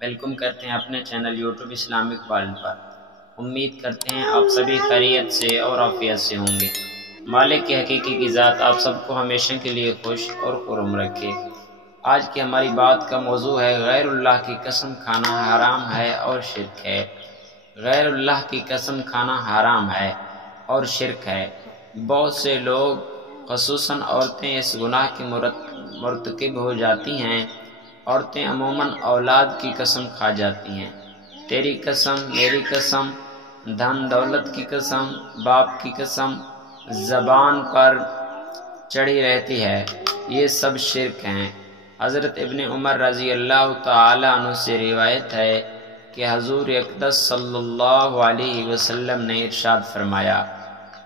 Welcome کرتے ہیں اپنے چینل یوٹیوب اسلامک ورلڈ پر۔ امید کرتے ہیں آپ سبھی خیریت سے اور عافیت سے ہوں گے۔ مالک کی حقیقی کی ذات آپ سب کو ہمیشہ کے لیے خوش اور خرم رکھے۔ آج کی ہماری بات کا موضوع ہے غیر اللہ کی قسم کھانا حرام ہے اور شرک ہے۔ غیر اللہ کی قسم کھانا حرام ہے اور شرک ہے۔ بہت سے لوگ خصوصاً عورتیں اس گناہ کی مرتکب ہو جاتی ہیں۔ عورتیں عموماً اولاد کی قسم کھا جاتی ہیں۔ تیری قسم، میری قسم، دھن دولت کی قسم، باپ کی قسم زبان پر چڑھی رہتی ہے۔ یہ سب شرک ہیں۔ حضرت ابن عمر رضی اللہ تعالی عنہ سے روایت ہے کہ حضور اقدس صلی اللہ علیہ وسلم نے ارشاد فرمایا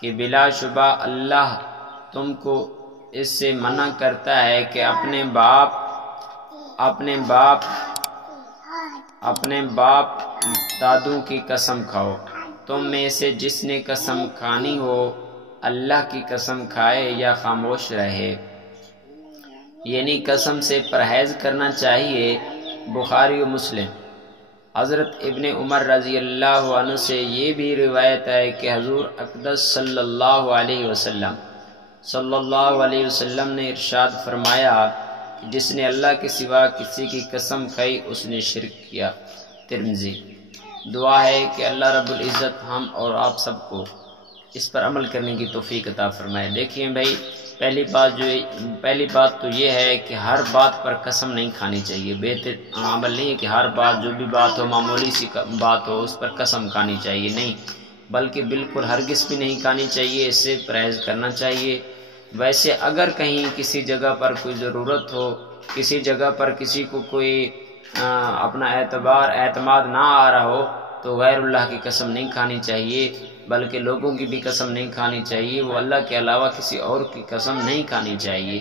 کہ بلا شبہ اللہ تم کو اس سے منع کرتا ہے کہ اپنے باپ دادوں کی قسم کھاؤ۔ تم میں سے جس نے قسم کھانی ہو اللہ کی قسم کھائے یا خاموش رہے، یعنی قسم سے پرہیز کرنا چاہیے۔ بخاری و مسلم۔ حضرت ابن عمر رضی اللہ عنہ سے یہ بھی روایت ہے کہ حضور اقدس صلی اللہ علیہ وسلم نے ارشاد فرمایا کہ جس نے اللہ کے سوا کسی کی قسم کھائی اس نے شرک کیا۔ ترمذی۔ دعا ہے کہ اللہ رب العزت ہم اور آپ سب کو اس پر عمل کرنے کی توفیق عطا فرمائے۔ دیکھیں بھائی، پہلی بات تو یہ ہے کہ ہر بات پر قسم نہیں کھانی چاہیے۔ بہتر عمل نہیں ہے کہ ہر بات، جو بھی بات ہو، معمولی سی بات ہو، اس پر قسم کھانی چاہیے، نہیں، بلکہ بالکل ہرگز بھی نہیں کھانی چاہیے، اس سے پرہیز کرنا چاہیے۔ ویسے اگر کہیں کسی جگہ پر کوئی ضرورت ہو، کسی جگہ پر کسی کو کوئی اپنا اعتماد نہ آ رہا ہو، تو غیر اللہ کی قسم نہیں کھانی چاہیے، بلکہ لوگوں کی بھی قسم نہیں کھانی چاہیے، وہ اللہ کے علاوہ کسی اور کی قسم نہیں کھانی چاہیے۔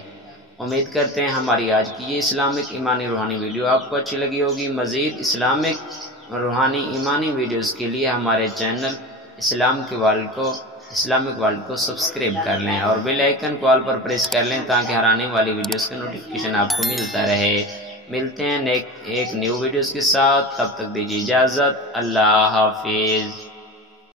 امید کرتے ہیں ہماری آج کی یہ اسلامک ایمانی روحانی ویڈیو آپ کو اچھی لگی ہوگی۔ مزید اسلامک روحانی ایمانی ویڈیوز کے لیے ہمارے چینل اسلامک ورلڈ کو سبسکرائب کر لیں اور بیل آئیکن کو آل پر پریس کر لیں تاکہ ہر آنے والی ویڈیوز کا نوٹیفیکیشن آپ کو ملتا رہے۔ ملتے ہیں ایک نیو ویڈیوز کے ساتھ، تب تک دیجیے اجازت۔ اللہ حافظ۔